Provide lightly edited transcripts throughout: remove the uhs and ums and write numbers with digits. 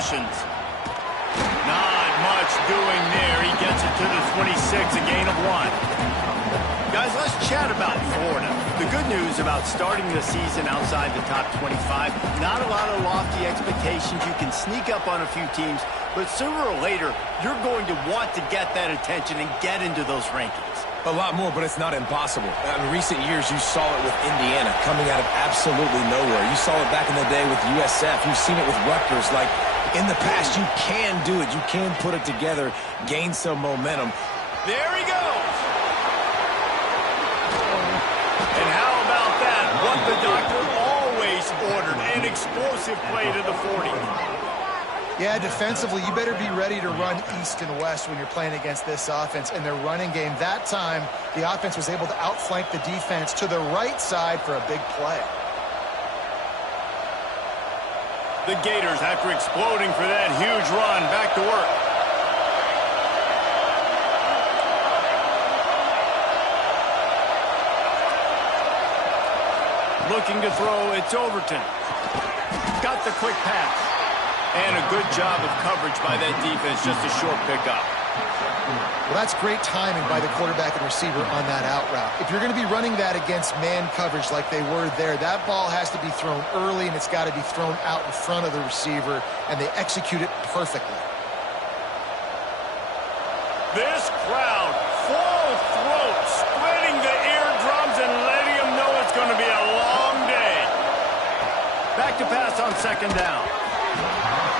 positions. Not much doing there. He gets it to the 26, a gain of 1. Guys, let's chat about Florida. The good news about starting the season outside the top 25, not a lot of lofty expectations. You can sneak up on a few teams, but sooner or later, you're going to want to get that attention and get into those rankings. A lot more, but it's not impossible. In recent years, you saw it with Indiana coming out of absolutely nowhere. You saw it back in the day with USF. You've seen it with Rutgers. Like, in the past, you can do it. You can put it together, gain some momentum. There he goes. And how about that? What the doctor always ordered, an explosive play to the 40. Yeah, defensively, you better be ready to run east and west when you're playing against this offense. In their running game, that time, the offense was able to outflank the defense to the right side for a big play. The Gators, after exploding for that huge run, back to work. Looking to throw, it's Overton. Got the quick pass. And a good job of coverage by that defense, just a short pickup. Well, that's great timing by the quarterback and receiver on that out route. If you're going to be running that against man coverage like they were there, that ball has to be thrown early, and it's got to be thrown out in front of the receiver, and they execute it perfectly. This crowd, full throat, splitting the eardrums and letting them know it's going to be a long day. Back to pass on second down.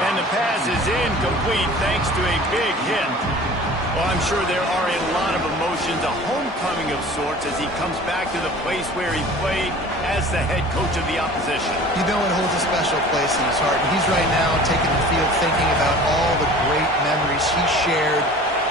And the pass is incomplete thanks to a big hit. Well, I'm sure there are a lot of emotions, a homecoming of sorts as he comes back to the place where he played as the head coach of the opposition. You know it holds a special place in his heart. And he's right now taking the field thinking about all the great memories he shared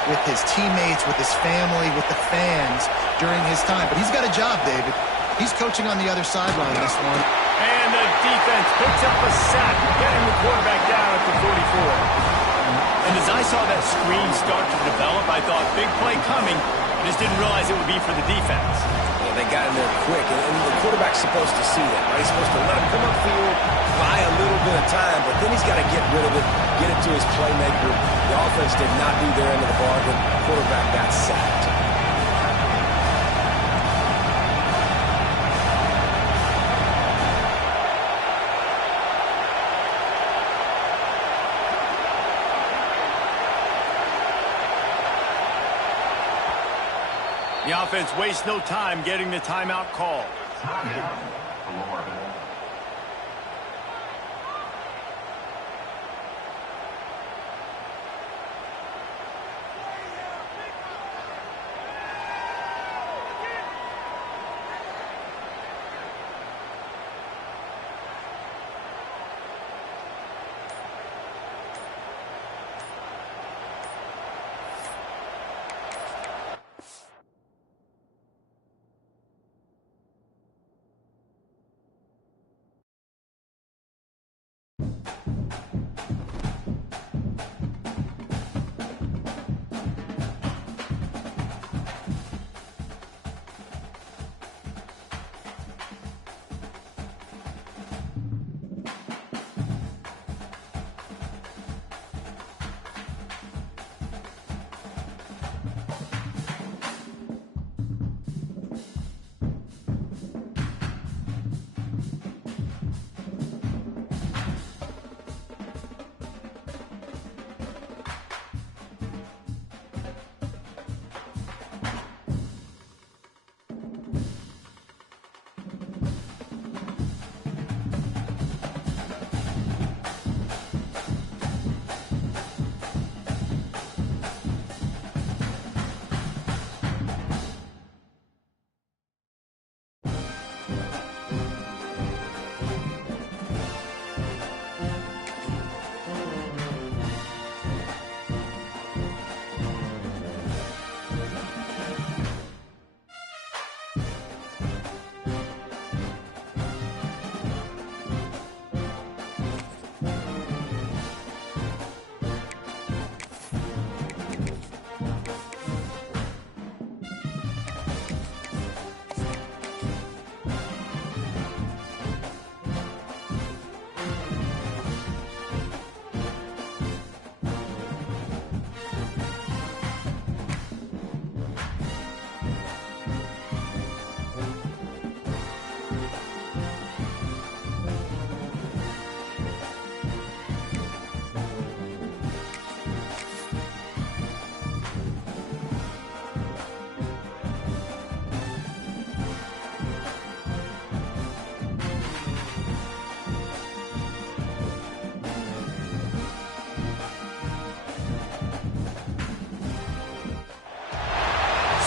with his teammates, with his family, with the fans during his time. But he's got a job, David. He's coaching on the other sideline this one. And the defense picks up a sack, getting the quarterback down at the 44. And as I saw that screen start to develop, I thought, big play coming. I just didn't realize it would be for the defense. Yeah, they got in there quick, and the quarterback's supposed to see that, right? He's supposed to let him come upfield, buy a little bit of time, but then he's got to get rid of it, get it to his playmaker. The offense did not do their end of the bargain. The quarterback got sacked. The offense wastes no time getting the timeout call.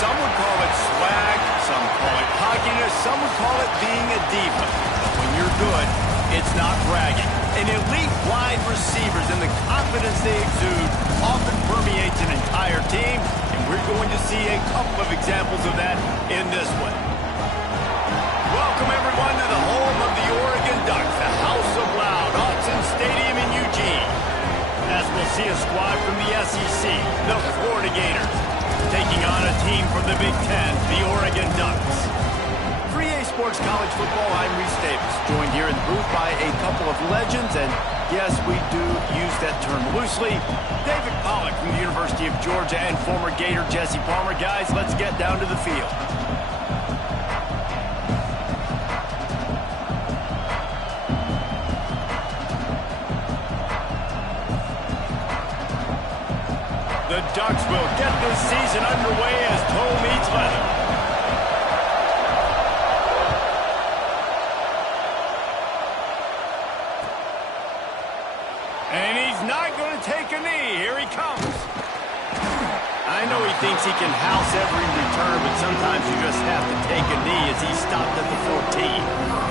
Some would call it swag, some call it cockiness, some would call it being a diva. But when you're good, it's not bragging. And elite wide receivers and the confidence they exude often permeates an entire team, and we're going to see a couple of examples of that in this one. Welcome, everyone, to the home of the Oregon Ducks, the House of Loud, Autzen Stadium in Eugene. As we'll see a squad from the SEC, the Florida Gators, taking on a team from the Big Ten, the Oregon Ducks. 3A Sports College Football, I'm Reese Davis, joined here in the booth by a couple of legends, and yes, we do use that term loosely. David Pollack from the University of Georgia and former Gator Jesse Palmer. Guys, let's get down to the field. The Ducks will get this season underway as toe meets leather. And he's not going to take a knee. Here he comes. I know he thinks he can house every return, but sometimes you just have to take a knee as he stopped at the 14.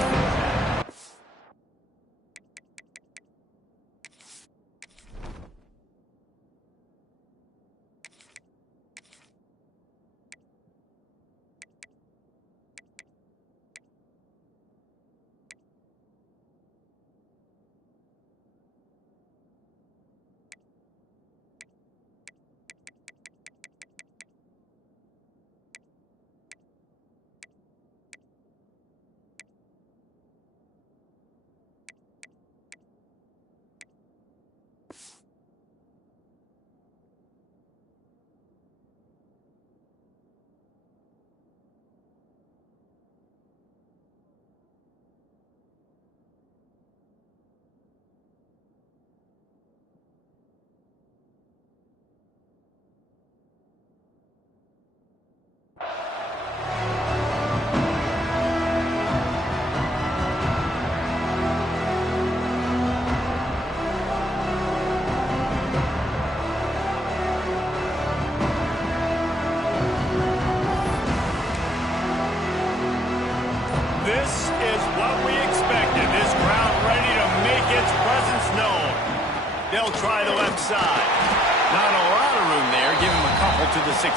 This is what we expected. This crowd ready to make its presence known. They'll try the left side. Not a lot of room there. Give him a couple to the 16.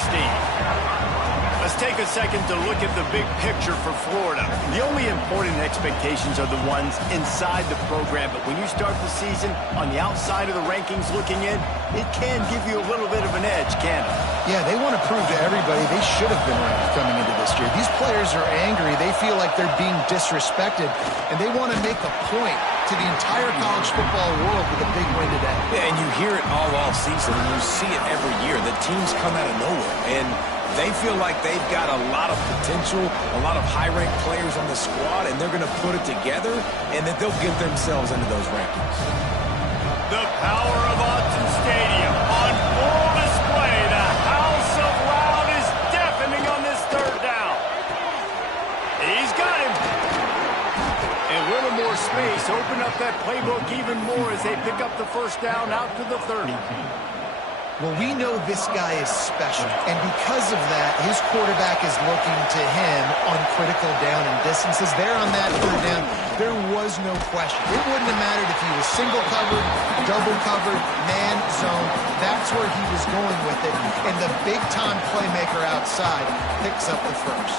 Let's take a second to look at the big picture for Florida. The only important expectations are the ones inside the program, but when you start the season on the outside of the rankings looking in, it can give you a little bit of an edge, can't it? Yeah, they want to prove to everybody they should have been ranked coming into this year. These players are angry. They feel like they're being disrespected, and they want to make a point to the entire college football world with a big win today. Yeah, and you hear it all season, and you see it every year. The teams come out of nowhere, and they feel like they've got a lot of potential, a lot of high-ranked players on the squad, and they're going to put it together, and that they'll get themselves into those rankings. The power of Autzen Stadium on full display. The House of Loud is deafening on this third down. He's got him. And a little more space. Open up that playbook even more as they pick up the first down out to the 30. Well, we know this guy is special, and because of that, his quarterback is looking to him on critical down and distances. There on that third down, there was no question. It wouldn't have mattered if he was single covered, double covered, man, zone. That's where he was going with it, and the big-time playmaker outside picks up the first.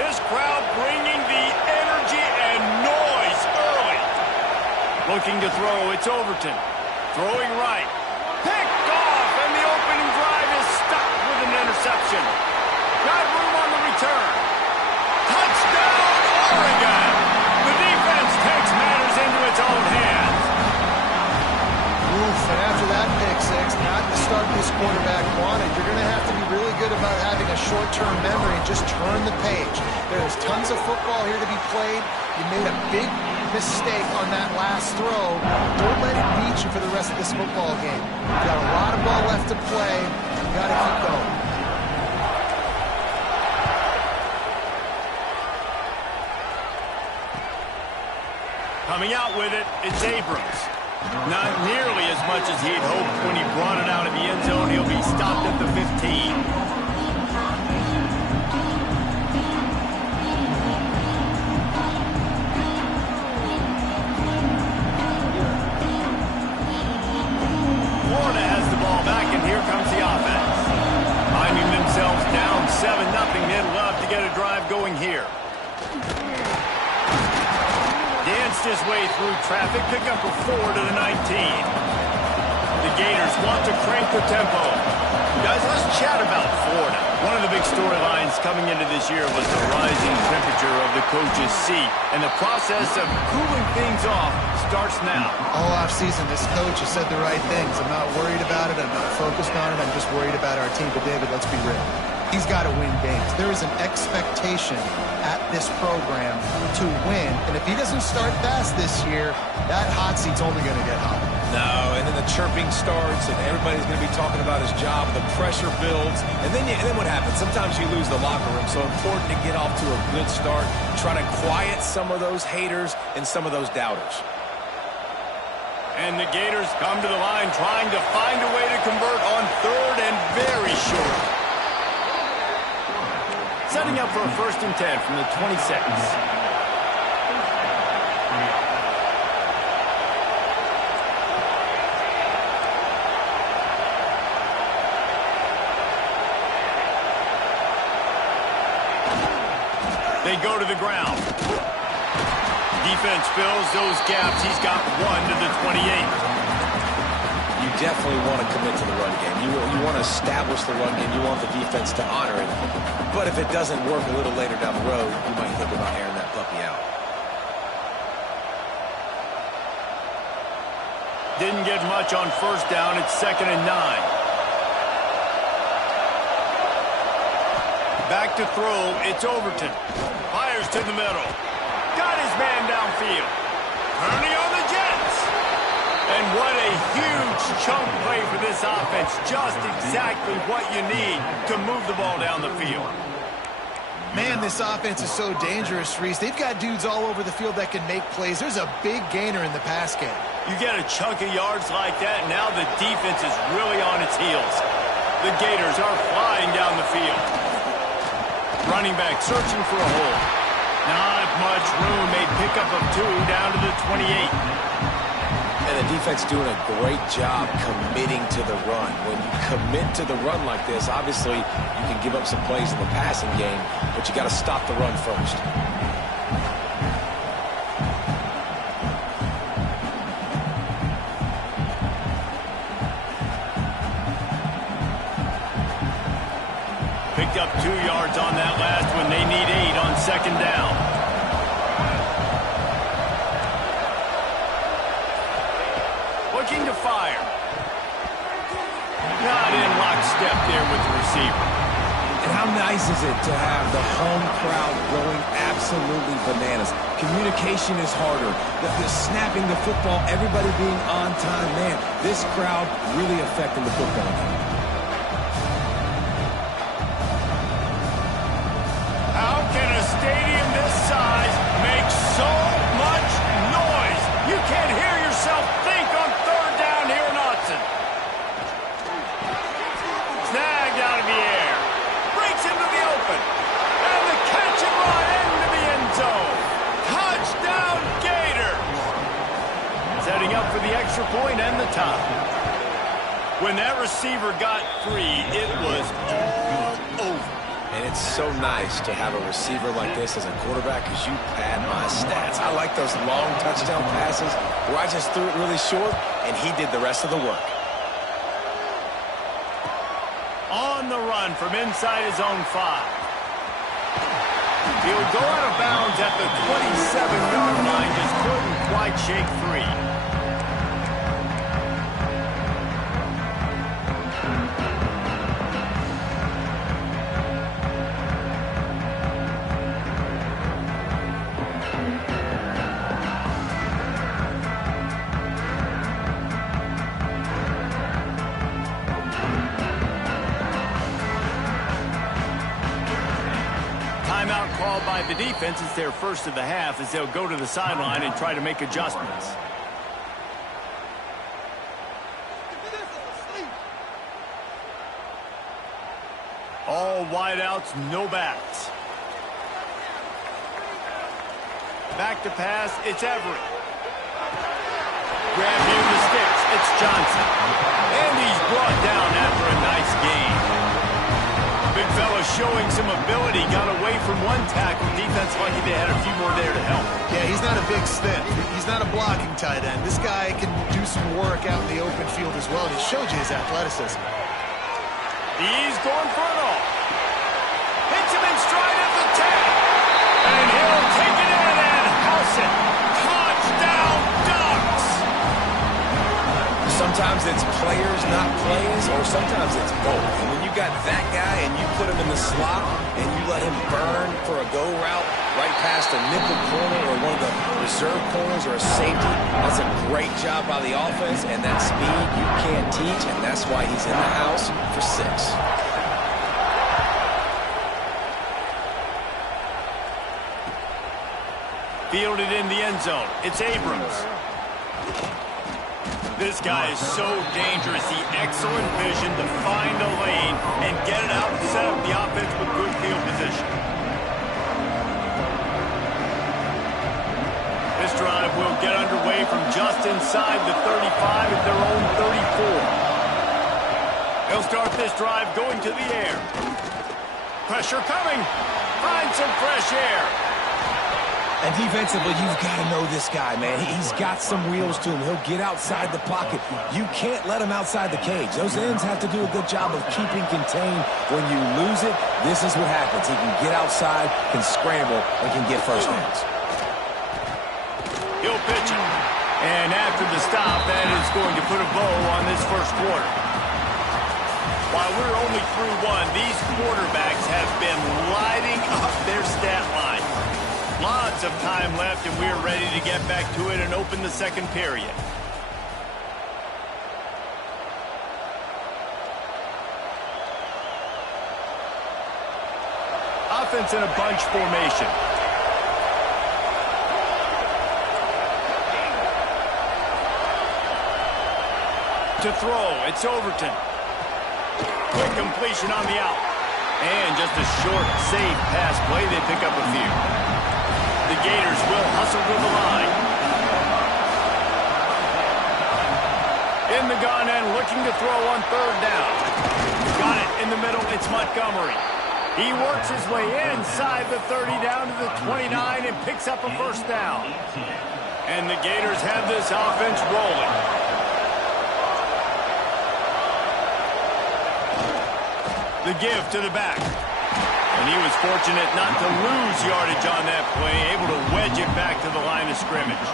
This crowd bringing the energy and noise early. Looking to throw, it's Overton. Throwing right. Picked off, and the opening drive is stuck with an interception. Got room on the return. Touchdown, Oregon! The defense takes matters into its own hands. Oof, and after that pick six, not the start this quarterback wanted. You're going to have to be really good about having a short-term memory and just turn the page. There is tons of football here to be played. You made a big mistake on that last throw. Don't let it beat you for the rest of this football game. You've got a lot of ball left to play. You've got to keep going. Coming out with it, it's Abrams. Not nearly as much as he had hoped when he brought it out of the end zone. He'll be stopped at the 15. Florida has the ball back, and here comes the offense. Finding themselves down 7-0, they'd love to get a drive going here. Danced his way through traffic, pick up a 4 to the 19. The Gators want to crank the tempo. Guys, let's chat about Florida. One of the big storylines coming into this year was the rising temperature of the coach's seat, and the process of cooling things off starts now. All offseason, this coach has said the right things. I'm not worried about it. I'm not focused on it. I'm just worried about our team. But, David, let's be real. He's got to win games. There is an expectation at this program to win. And if he doesn't start fast this year, that hot seat's only going to get hotter. No, and then the chirping starts, and everybody's going to be talking about his job. The pressure builds, and then what happens? Sometimes you lose the locker room. So important to get off to a good start. Try to quiet some of those haters and some of those doubters. And the Gators come to the line trying to find a way to convert on 3rd and very short. Setting up for a 1st and 10 from the 26. They go to the ground. Defense fills those gaps. He's got 1 to the 28. You definitely want to commit to the run game. You want to establish the run game. You want the defense to honor it. But if it doesn't work a little later down the road, you might think about airing that puppy out. Didn't get much on 1st down. It's 2nd and 9. Back to throw. It's Overton. Fires to the middle. Got his man downfield. Turning on the Jets. And what a huge chunk play for this offense. Just exactly what you need to move the ball down the field. Man, this offense is so dangerous, Reese. They've got dudes all over the field that can make plays. There's a big gainer in the pass game. You get a chunk of yards like that, now the defense is really on its heels. The Gators are flying down the field. Running back searching for a hole. Not much room. A pickup of 2 down to the 28. And the defense doing a great job committing to the run. When you commit to the run like this, obviously you can give up some plays in the passing game, but you got to stop the run first. Picked up 2 yards on that last one. They need 8 on 2nd down. Looking to fire. Not in lockstep there with the receiver. And how nice is it to have the home crowd going absolutely bananas? Communication is harder. The snapping the football, everybody being on time. Man, this crowd really affecting the football game. How can a stadium this size make so much noise? You can't hear yourself think on 3rd down here in Austin. Snagged out of the air. Breaks into the open. And the catch and run into the end zone. Touchdown Gators. Setting up for the extra point and the tie. When that receiver got free, it was all over. And it's so nice to have a receiver like this as a quarterback because you pad my stats. I like those long touchdown passes where I just threw it really short and he did the rest of the work. On the run from inside his own 5. He'll go out of bounds at the 27-yard line. Just couldn't quite shake free. Timeout called by the defense. It's their first of the half as they'll go to the sideline and try to make adjustments. All wideouts, no backs. Back to pass, it's Everett. Grab near the sticks, it's Johnson. And he's brought down after a nice gain. Big fella showing some ability, got away from one tackle. Defense lucky they had a few more there to help. Yeah, he's not a big stiff. He's not a blocking tight end. This guy can do some work out in the open field as well, and he showed you his athleticism. He's going for it all. Hits him in stride at the 10. And he'll take it in and house it. Touchdown, Ducks! Sometimes it's players, not plays, or sometimes it's both. And when you got that guy and you put him in the slot and you let him burn for a go route right past a nickel corner or one of the reserve corners or a safety, that's a great job by the offense, and that speed you can't teach, and that's why he's in the house for 6. Fielded in the end zone. It's Abrams. This guy is so dangerous. He excellent vision to find a lane and get it out and set up the offense with good field position. This drive will get underway from just inside the 35 at their own 34. They'll start this drive going to the air. Pressure coming. Find some fresh air. And defensively, you've got to know this guy, man. He's got some wheels to him. He'll get outside the pocket. You can't let him outside the cage. Those ends have to do a good job of keeping contained. When you lose it, this is what happens. He can get outside, can scramble, and can get first downs. He'll pitch it. And after the stop, that is going to put a bow on this first quarter. While we're only through one, these quarterbacks have been lighting up their stat line. Lots of time left, and we're ready to get back to it and open the second period. Offense in a bunch formation. To throw, it's Overton. Quick completion on the out. And just a short, safe pass play. They pick up a few. The Gators will hustle to the line. In the gun and looking to throw on third down. Got it in the middle. It's Montgomery. He works his way inside the 30 down to the 29 and picks up a first down. And the Gators have this offense rolling. The give to the back. And he was fortunate not to lose yardage on that play, able to wedge it back to the line of scrimmage.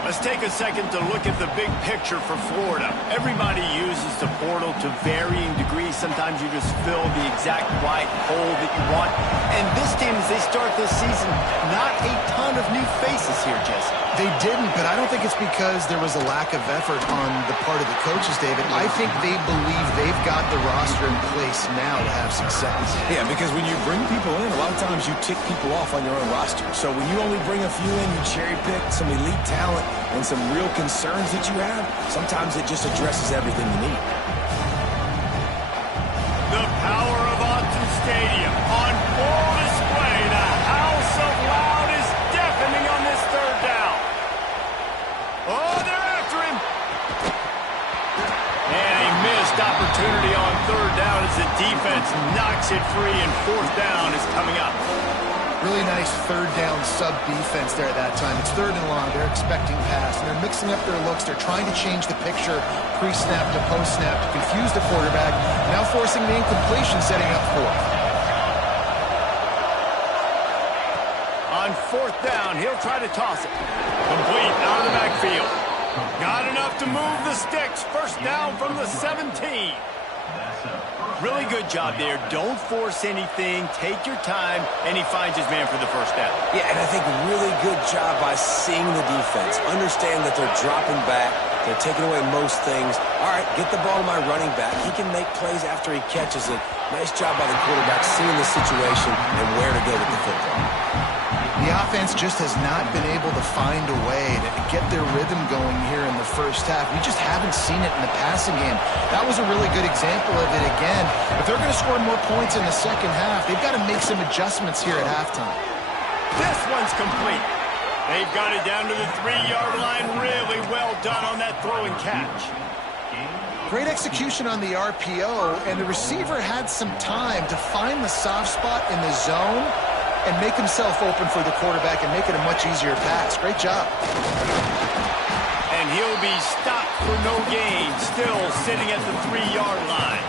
Let's take a second to look at the big picture for Florida. Everybody uses the portal to varying degrees. Sometimes you just fill the exact right hole that you want. And this team, as they start this season, not a ton of new faces here, Jesse. They didn't, but I don't think it's because there was a lack of effort on the part of the coaches, David. I think they believe they've got the roster in place now to have success. Yeah, because when you bring people in, a lot of times you tick people off on your own roster. So when you only bring a few in, you cherry pick some elite talent and some real concerns that you have, sometimes it just addresses everything you need. The power of Autzen Stadium on full display. The house of loud is deafening on this third down. Oh, they're after him. And a missed opportunity on third down as the defense knocks it free, and fourth down is coming up. Really nice third down sub defense there at that time. It's third and long. They're expecting pass, and they're mixing up their looks. They're trying to change the picture pre-snap to post-snap to confuse the quarterback, now forcing the incompletion, setting up fourth. On fourth down, he'll try to toss it. Complete out of the backfield. Got enough to move the sticks. First down from the 17. Really good job there. Don't force anything. Take your time, and he finds his man for the first down. Yeah, and I think really good job by seeing the defense. Understand that they're dropping back. They're taking away most things. All right, get the ball to my running back. He can make plays after he catches it. Nice job by the quarterback seeing the situation and where to go with the football. The offense just has not been able to find a way to get their rhythm going here in the first half. We just haven't seen it in the passing game. That was a really good example of it again. If they're going to score more points in the second half, they've got to make some adjustments here at halftime. This one's complete. They've got it down to the 3-yard line. Really well done on that throw and catch. Great execution on the RPO, and the receiver had some time to find the soft spot in the zone and make himself open for the quarterback and make it a much easier pass. Great job. And he'll be stopped for no gain, still sitting at the 3-yard line.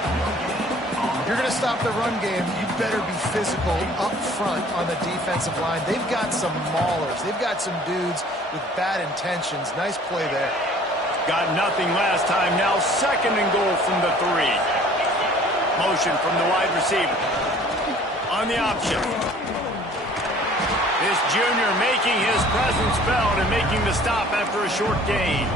If you're going to stop the run game, you better be physical up front on the defensive line. They've got some maulers. They've got some dudes with bad intentions. Nice play there. Got nothing last time. Now 2nd and goal from the 3. Motion from the wide receiver. On the option. This junior making his presence felt and making the stop after a short gain.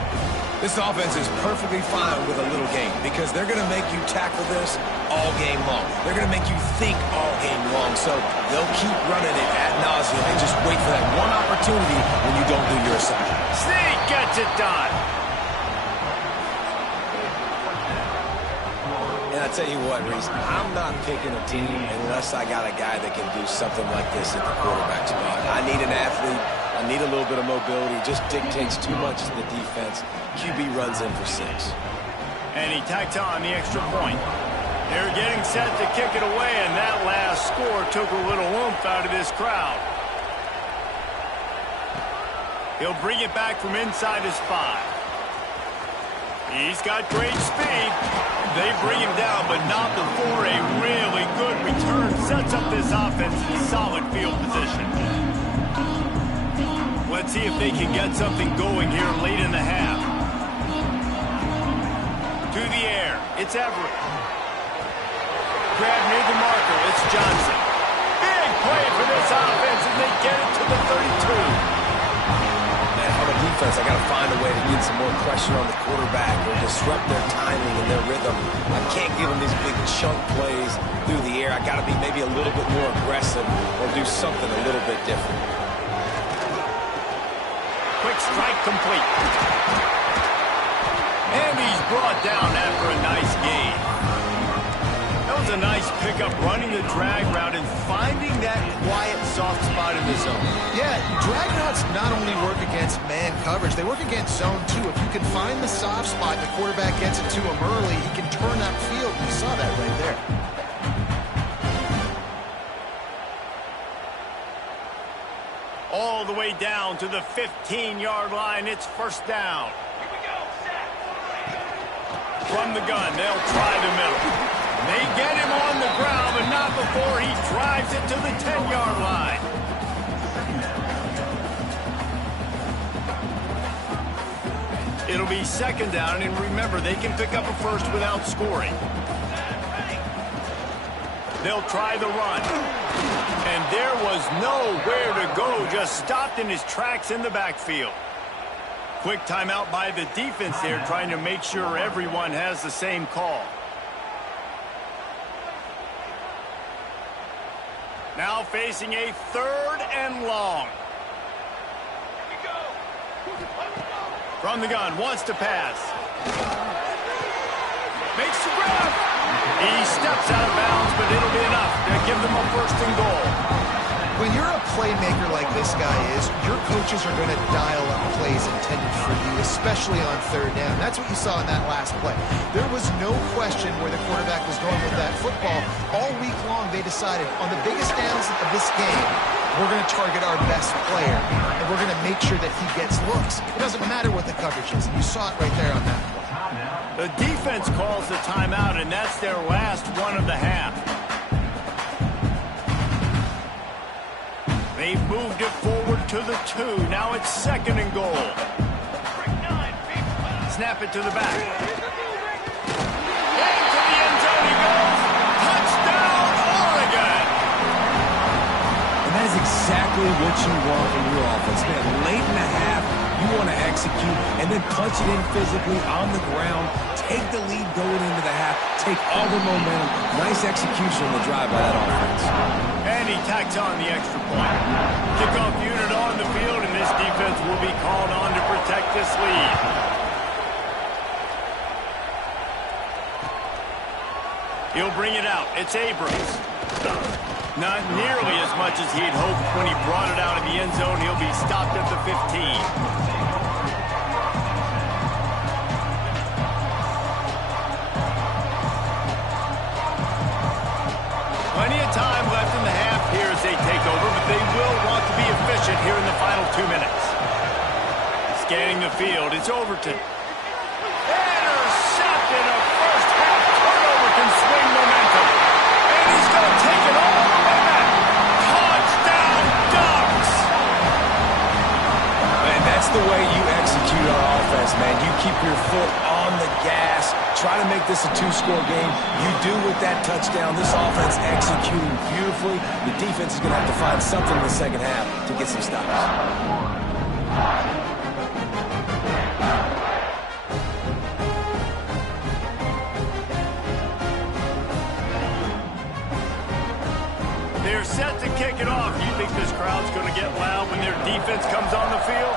This offense is perfectly fine with a little game because they're going to make you tackle this all game long. They're going to make you think all game long. So they'll keep running it ad nauseum and just wait for that one opportunity when you don't do your assignment. Sneak gets it done. And I tell you what, Reese, I'm not picking a team unless I got a guy that can do something like this at the quarterback spot. I need an athlete. I need a little bit of mobility. It just dictates too much to the defense. QB runs in for 6. And he tacks on the extra point. They're getting set to kick it away, and that last score took a little oomph out of this crowd. He'll bring it back from inside his 5. He's got great speed. They bring him down, but not before a really good return sets up this offense in solid field position. Let's see if they can get something going here late in the half. To the air, it's Everett. Grab near the marker, it's Johnson. Big play for this offense as they get it to the 32. Man, on the defense, I got to find a way to get some more pressure on the quarterback or disrupt their timing and their rhythm. I can't give them these big chunk plays through the air. I got to be maybe a little bit more aggressive or do something a little bit different. Quick strike complete. And he's brought down after a nice gain. That was a nice pickup, running the drag route and finding that quiet, soft spot in the zone. Yeah, drag routes not only work against man coverage, they work against zone too. If you can find the soft spot, the quarterback gets it to him early, he can turn that field. You saw that right there. All the way down to the 15-yard line. It's 1st down. Here we go, set. From the gun, they'll try the middle. They get him on the ground, but not before he drives it to the 10-yard line. It'll be 2nd down, and remember, they can pick up a first without scoring. They'll try the run. And there was nowhere to go, just stopped in his tracks in the backfield. Quick timeout by the defense there, trying to make sure everyone has the same call. Now facing a 3rd and long. From the gun, wants to pass. Makes the grab. He steps out of bounds, but it'll be enough to give them a 1st and goal. When you're a playmaker like this guy is, your coaches are going to dial up plays intended for you, especially on 3rd down. That's what you saw in that last play. There was no question where the quarterback was going with that football. All week long, they decided on the biggest downs of this game, we're going to target our best player, and we're going to make sure that he gets looks. It doesn't matter what the coverage is. You saw it right there on that play. The defense calls the timeout, and that's their last one of the half. They've moved it forward to the 2. Now it's 2nd and goal. Snap it to the back. Into the end zone he goes. Touchdown, Oregon! And that is exactly what you want from your offense. Man, late in the half, You want to execute and then punch it in physically on the ground, take the lead going into the half, take all the momentum. Nice execution on the drive by that offense. And he tacks on the extra point. Kickoff unit on the field, and this defense will be called on to protect this lead. He'll bring it out. It's Abrams. Not nearly as much as he'd hoped when he brought it out of the end zone. He'll be stopped at the 15. Plenty of time left in the half here as they take over, but they will want to be efficient here in the final 2 minutes. Scanning the field, it's Overton. Intercepted. A first half turnover can swing momentum. And he's going to take it all the way back. Touchdown Ducks! Man, that's the way you execute on offense, man. You keep your foot on the gas. Try to make this a two-score game. You do with that touchdown. This offense executing beautifully. The defense is going to have to find something in the second half to get some stops. They're set to kick it off. You think this crowd's going to get loud when their defense comes on the field?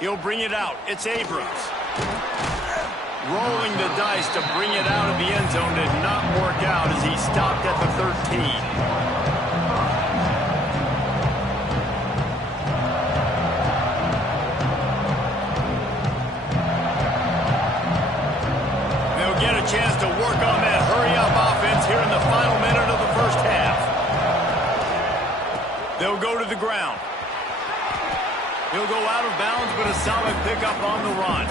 He'll bring it out. It's Abrams. Rolling the dice to bring it out of the end zone did not work out as he stopped at the 13. They'll get a chance to work on that hurry-up offense here in the final minute of the first half. They'll go to the ground. He'll go out of bounds, but a solid pickup on the run.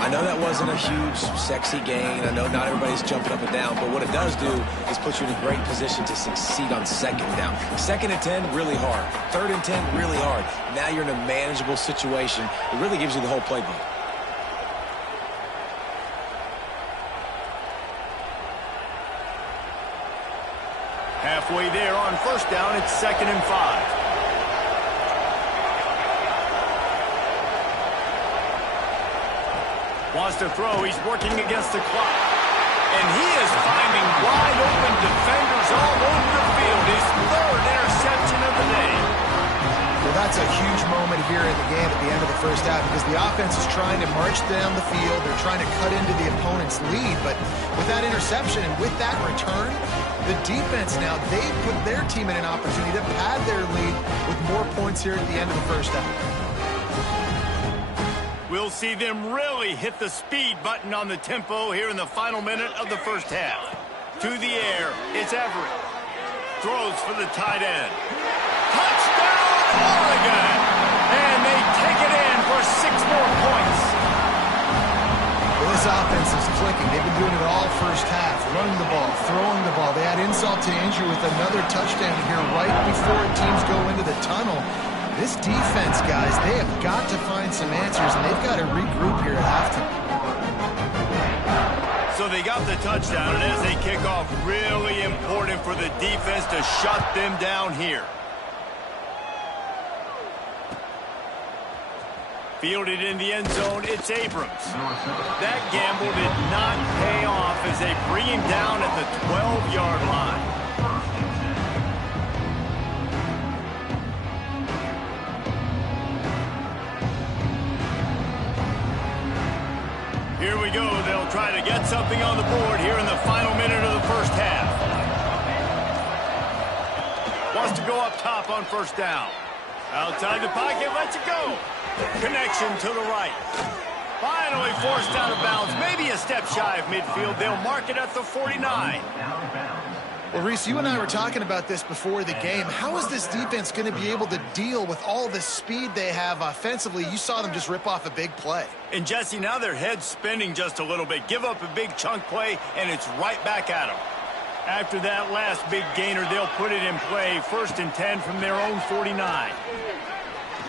I know that wasn't a huge, sexy gain. I know not everybody's jumping up and down, but what it does do is put you in a great position to succeed on second down. 2nd and 10, really hard. 3rd and 10, really hard. Now you're in a manageable situation. It really gives you the whole playbook. Halfway there on first down, it's 2nd and 5. Wants to throw. He's working against the clock. And he is finding wide open defenders all over the field. His 3rd interception of the day. Well, that's a huge moment here in the game at the end of the first half because the offense is trying to march down the field. They're trying to cut into the opponent's lead. But with that interception and with that return, the defense now, they put their team in an opportunity to pad their lead with more points here at the end of the first half. We'll see them really hit the speed button on the tempo here in the final minute of the first half. To the air, it's Everett. Throws for the tight end. Touchdown, Oregon! And they take it in for 6 more points. Well, this offense is clicking. They've been doing it all first half, running the ball, throwing the ball. They add insult to injury with another touchdown here right before teams go into the tunnel. This defense, guys, they have got to find some answers, and they've got to regroup here at halftime. So they got the touchdown, and as they kick off, really important for the defense to shut them down here. Fielded in the end zone, it's Abrams. That gamble did not pay off as they bring him down at the 12-yard line. Here we go. They'll try to get something on the board here in the final minute of the first half. Wants to go up top on first down. Outside the pocket, lets it go. Connection to the right. Finally forced out of bounds. Maybe a step shy of midfield. They'll mark it at the 49. Well, Reese, you and I were talking about this before the game. How is this defense going to be able to deal with all the speed they have offensively? You saw them just rip off a big play. And, Jesse, now their head's spinning just a little bit. Give up a big chunk play, and it's right back at them. After that last big gainer, they'll put it in play. 1st and 10 from their own 49.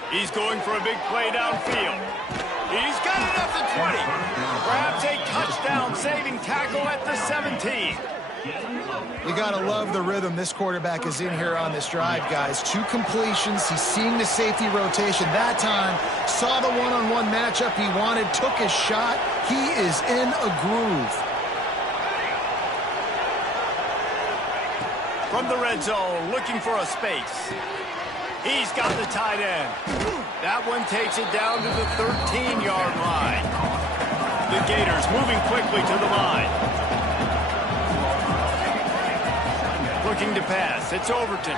He's going for a big play downfield. He's got it at the 20. Grabs a touchdown, saving tackle at the 17. You got to love the rhythm this quarterback is in here on this drive, guys. 2 completions. He's seeing the safety rotation. That time, saw the one-on-one matchup he wanted, took his shot. He is in a groove. From the red zone, looking for a space. He's got the tight end. That one takes it down to the 13-yard line. The Gators moving quickly to the line. Looking to pass. It's Overton.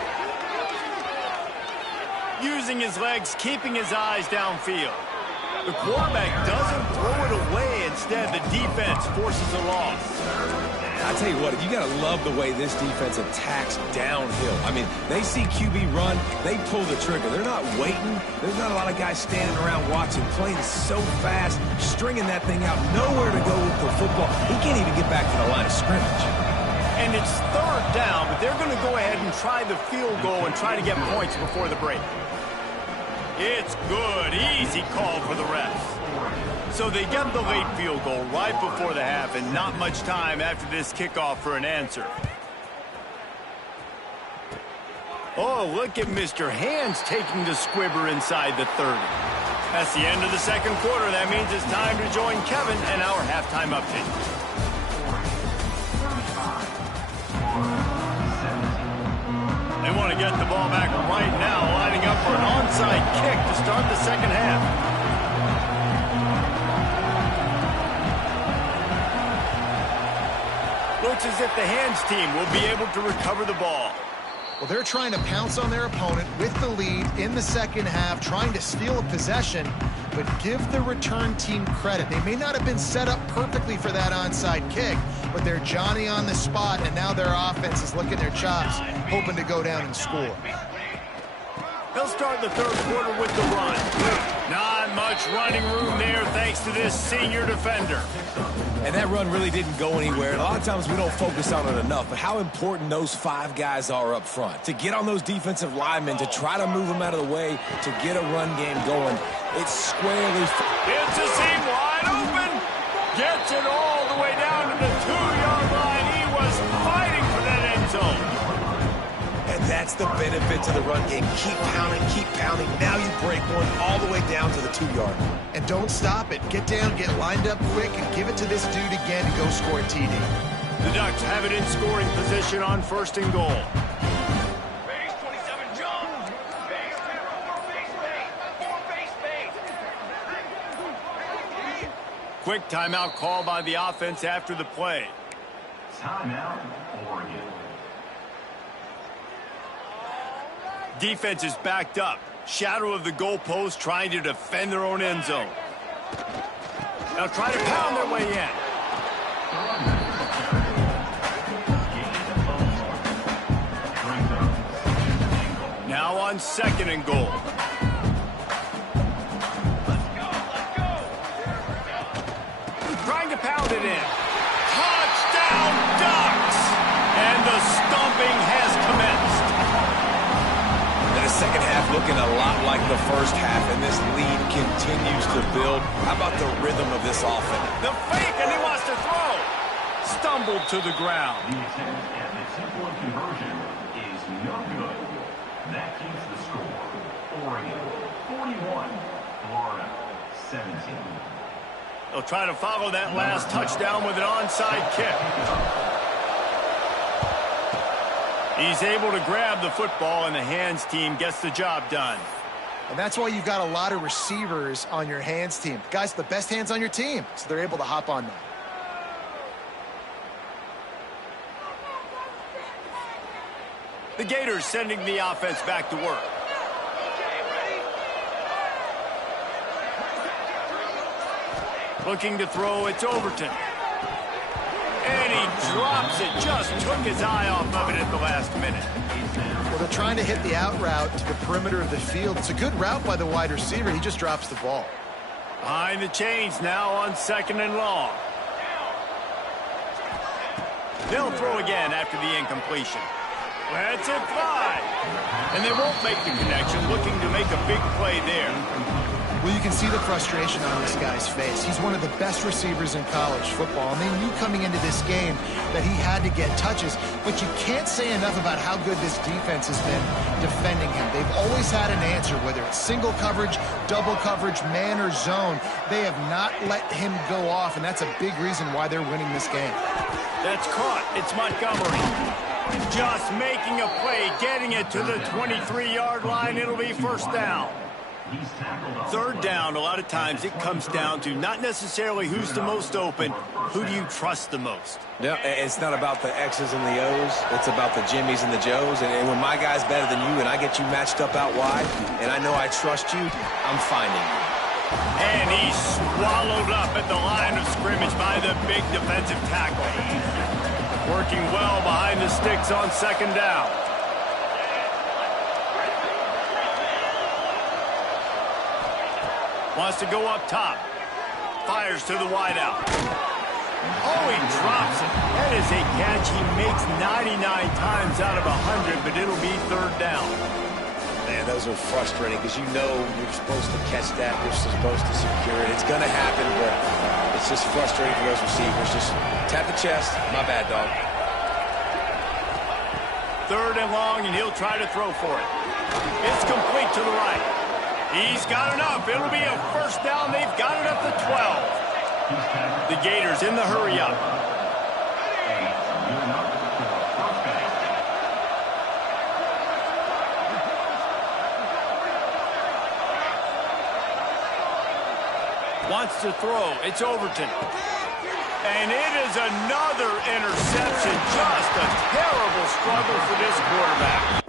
Using his legs, keeping his eyes downfield. The quarterback doesn't throw it away. Instead, the defense forces a loss. I tell you what, you got to love the way this defense attacks downhill. I mean, they see QB run, they pull the trigger. They're not waiting. There's not a lot of guys standing around watching. Playing so fast, stringing that thing out, nowhere to go with the football. He can't even get back to the line of scrimmage. And it's 3rd down, but they're going to go ahead and try the field goal and try to get points before the break. It's good. Easy call for the refs. So they get the late field goal right before the half, and not much time after this kickoff for an answer. Oh, look at Mr. Hands taking the squibber inside the 30. That's the end of the 2nd quarter. That means it's time to join Kevin and our halftime update. They want to get the ball back right now, lining up for an onside kick to start the 2nd half. Looks as if the Hands team will be able to recover the ball. Well, they're trying to pounce on their opponent with the lead in the 2nd half, trying to steal a possession, but give the return team credit. They may not have been set up perfectly for that onside kick, but they're Johnny on the spot, and now their offense is licking their chops, hoping to go down and score. They'll start the 3rd quarter with the run. Not much running room there thanks to this senior defender. And that run really didn't go anywhere. A lot of times we don't focus on it enough, but how important those 5 guys are up front. To get on those defensive linemen, to try to move them out of the way, to get a run game going. It's squarely... It's a seam wide open. Gets it all the way down to the 2-yard line. He was fighting for that end zone. And that's the benefit to the run game. Keep pounding, keep pounding. Now you break one all the way down to the 2-yard line. And don't stop it. Get down, get lined up quick, and give it to this dude again to go score a TD. The Ducks have it in scoring position on 1st and goal. Base 27 jump. Base 4 base bait. 4 base bait. Quick timeout call by the offense after the play. Timeout, Oregon. Defense is backed up. Shadow of the goalpost trying to defend their own end zone. Now try to pound their way in. Now on 2nd and goal. Trying to pound it in. Touchdown Ducks! And the stomping has commenced. The 2nd half looking a lot like the 1st half, and this lead continues to build. How about the rhythm of this offense? The fake, and he wants to throw. Stumbled to the ground. The attempt at the two-point conversion is no good. That keeps the score. Oregon 41, Florida 17. They'll try to follow that last touchdown with an onside kick. He's able to grab the football, and the Hands team gets the job done. And that's why you've got a lot of receivers on your Hands team. Guys, the best hands on your team, so they're able to hop on them. The Gators sending the offense back to work. Looking to throw, it's Overton. And he drops it, just took his eye off of it at the last minute. Well, they're trying to hit the out route to the perimeter of the field. It's a good route by the wide receiver. He just drops the ball. Behind the chains now on 2nd and long. They'll throw again after the incompletion. Lets it fly. And they won't make the connection, looking to make a big play there. Well, you can see the frustration on this guy's face. He's one of the best receivers in college football, and they knew coming into this game that he had to get touches, but you can't say enough about how good this defense has been defending him. They've always had an answer, whether it's single coverage, double coverage, man or zone. They have not let him go off, and that's a big reason why they're winning this game. That's caught. It's Montgomery. Just making a play, getting it to the 23-yard line. It'll be first down. Third down, a lot of times it comes down to not necessarily who's the most open, who do you trust the most? Yeah, it's not about the X's and the O's. It's about the Jimmies and the Joes. And when my guy's better than you and I get you matched up out wide and I know I trust you, I'm finding you. And he's swallowed up at the line of scrimmage by the big defensive tackle. Working well behind the sticks on second down. Wants to go up top. Fires to the wideout. Oh, he drops it. That is a catch he makes 99 times out of 100, but it'll be third down. Man, those are frustrating because you know you're supposed to catch that. You're supposed to secure it. It's going to happen, but it's just frustrating for those receivers. Just tap the chest. My bad, dog. Third and long, and he'll try to throw for it. It's complete to the right. He's got enough. It'll be a first down. They've got it up to 12. The Gators in the hurry up. Wants to throw. It's Overton. And it is another interception. Just a terrible struggle for this quarterback.